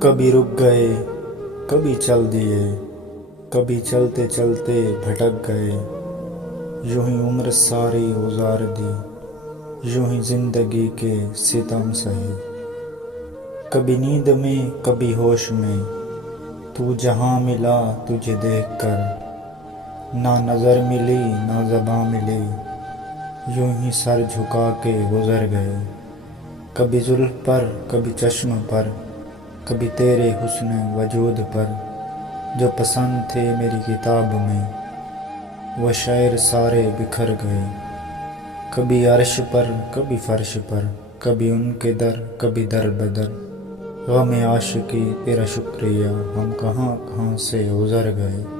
کبھی رک گئے کبھی چل دیے، کبھی چلتے چلتے بھٹک گئے، یوں ہی عمر ساری گزار دی، یوں ہی زندگی کے ستم سہے۔ کبھی نیند میں کبھی ہوش میں، تو جہاں ملا تجھے دیکھ کر، نہ نظر ملی نہ زباں ملی، یوں ہی سر جھکا کے گزر گئے۔ کبھی زلف پر کبھی چشم پر، کبھی تیرے حسن وجود پر، جو پسند تھے میری کتاب میں وہ شعر سارے بکھر گئے۔ کبھی عرش پر کبھی فرش پر، کبھی ان کے در کبھی در بدر، غم عاشقی تیرا شکریہ ہم کہاں کہاں سے گزر گئے۔